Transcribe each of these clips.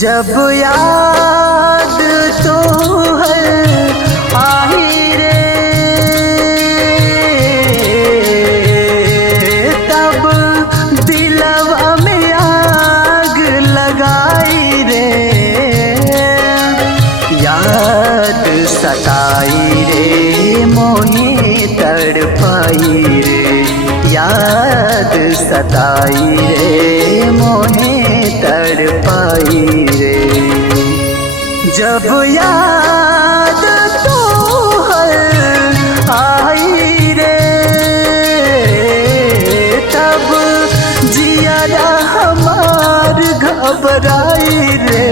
जब याद तो है आई रे, तब दिलवा में आग लगाई रे। याद सताई रे मोहे तड़पाई रे, याद सताई रे मोहे तड़पाई रे। जब याद तो आई रे, तब जिया हमार घबराई रे।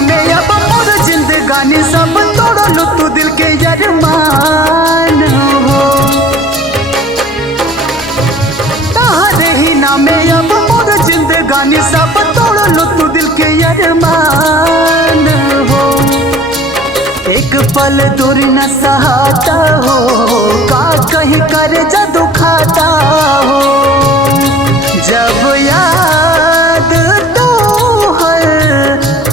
में अब मोर जिंदगानी सब तोड़लू तू दिल के अरमान हो। तारे ही नामे अब मोर जिंदगानी सब तोड़लू तू दिल के अरमान हो। एक पल दूर न सहाता हो, का कहीं कर जादू खाता हो। जब याद तो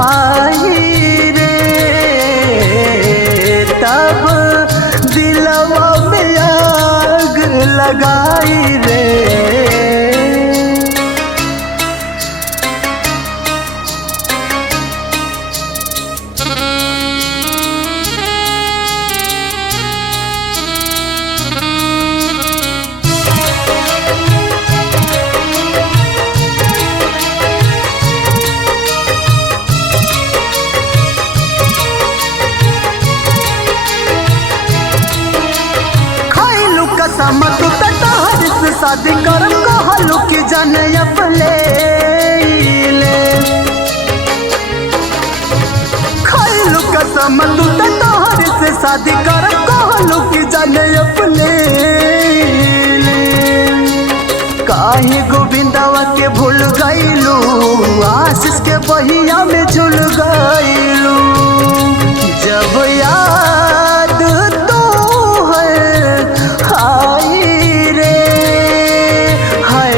आई रे, तब दिलवा में आग लगाई रे। समत तहार से शादी करम कहलू कि जाने अपले ले। खैलू कसम तू तहार से शादी करम कहलू कि जाने अपले ले। काहे गोविंदवा के भूल गईलू, आशीष के बहिया में झूल गईलू। जब याद तो आई रे, हाय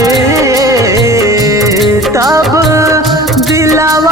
तब दिलवा